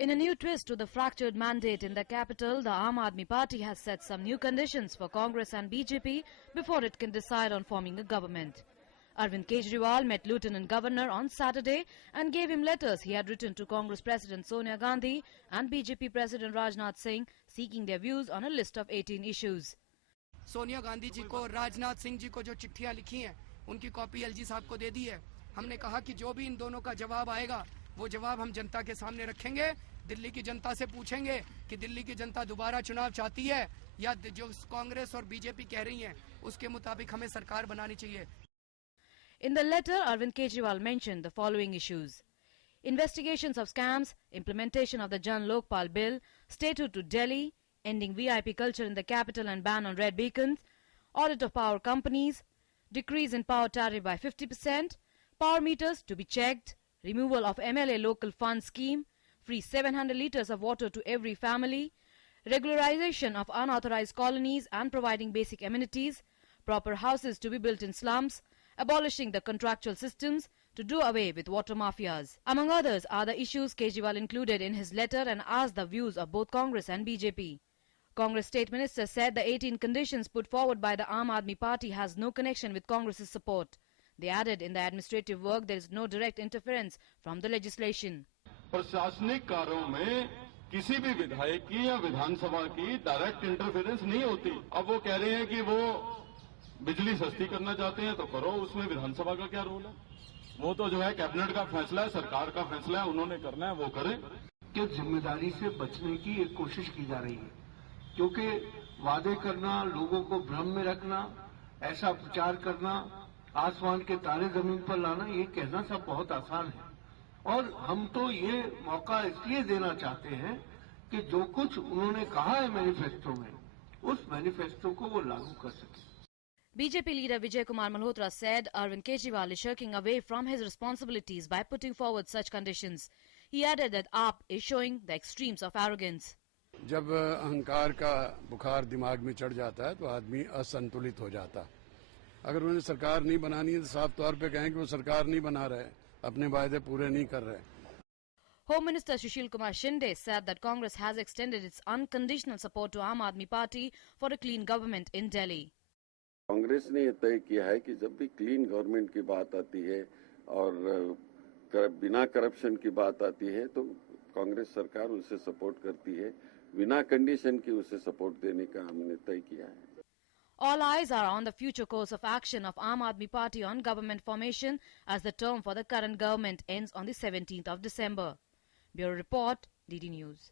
In a new twist to the fractured mandate in the capital, the Aam Aadmi Party has set some new conditions for Congress and BJP before it can decide on forming a government. Arvind Kejriwal met Lieutenant Governor on Saturday and gave him letters he had written to Congress President Sonia Gandhi and BJP President Rajnath Singh seeking their views on a list of 18 issues. Sonia Gandhi ji को, राजनाथ सिंह जी को जो चिट्ठियां लिखी हैं, उनकी copy LG साहब को दे दी है। हमने कहा कि जो भी इन दोनों का जवाब आएगा, वो जवाब हम जनता के सामने रखेंगे। दिल्ली की जनता से पूछेंगे कि दिल्ली की जनता दोबारा चुनाव चाहती है या जो कांग्रेस और बीजेपी कह रही हैं, उसके मुताबिक हमें सरकार बनानी चाहिए। In the letter, Arvind Kejriwal mentioned the following issues: investigations of scams, implementation of the Jan Lokpal Bill, statehood to Delhi, ending VIP culture in the capital and ban on red beacons, audit of power companies, decrease in power tariff by 50%, power meters to be checked, removal of MLA local fund scheme, free 700 litres of water to every family, regularization of unauthorized colonies and providing basic amenities, proper houses to be built in slums, abolishing the contractual systems to do away with water mafias. Among others are the issues Kejriwal included in his letter and asked the views of both Congress and BJP. Congress State Minister said the 18 conditions put forward by the Aam Aadmi Party has no connection with Congress's support. They added in the administrative work there is no direct interference from the legislation. प्रशासनिक कार्यों में किसी भी विधायक की या विधानसभा की direct interference नहीं होती। अब वो कह रहे हैं कि वो बिजली सस्ती करना चाहते हैं तो करो, उसमें विधानसभा का क्या रोल है? वो तो जो है कैबिनेट का फैसला है, सरकार का फैसला है, उन्होंने करना है वो करें। कि जिम्मेदारी से बचने की एक कोशिश की जा रही है, क्योंकि वादे करना, लोगों को भ्रम में रखना, ऐसा प्रचार करना, आसमान के तारे जमीन पर लाना, ये कहना सब बहुत आसान है। और हम तो ये मौका इसलिए देना चाहते हैं कि जो कुछ उन्होंने कहा है मैनिफेस्टो में, उस मैनिफेस्टो को वो लागू कर सके। BJP leader Vijay Kumar Malhotra said Arvind Kejriwal is shirking away from his responsibilities by putting forward such conditions. He added that AAP is showing the extremes of arrogance. जब अहंकार का बुखार दिमाग में चढ़ जाता है तो आदमी असंतुलित हो जाता है। अगर उन्हें सरकार नहीं बनानी है तो साफ तौर पे कहें कि वो सरकार नहीं बना रहे, अपने वायदे पूरे नहीं कर रहे। Home Minister Sushil Kumar Shinde said that Congress has extended its unconditional support to Aam Aadmi Party for a clean government in Delhi. Congress ने यह तय किया है कि जब भी क्लीन गवर्नमेंट की बात आती है और बिना करप्शन की बात आती है तो कांग्रेस सरकार उसे सपोर्ट करती है, बिना कंडीशन की उसे सपोर्ट देने का हमने तय किया है। All eyes are on the future course of action of Aam Aadmi Party on government formation as the term for the current government ends on the 17th of December. Bureau Report, DD News.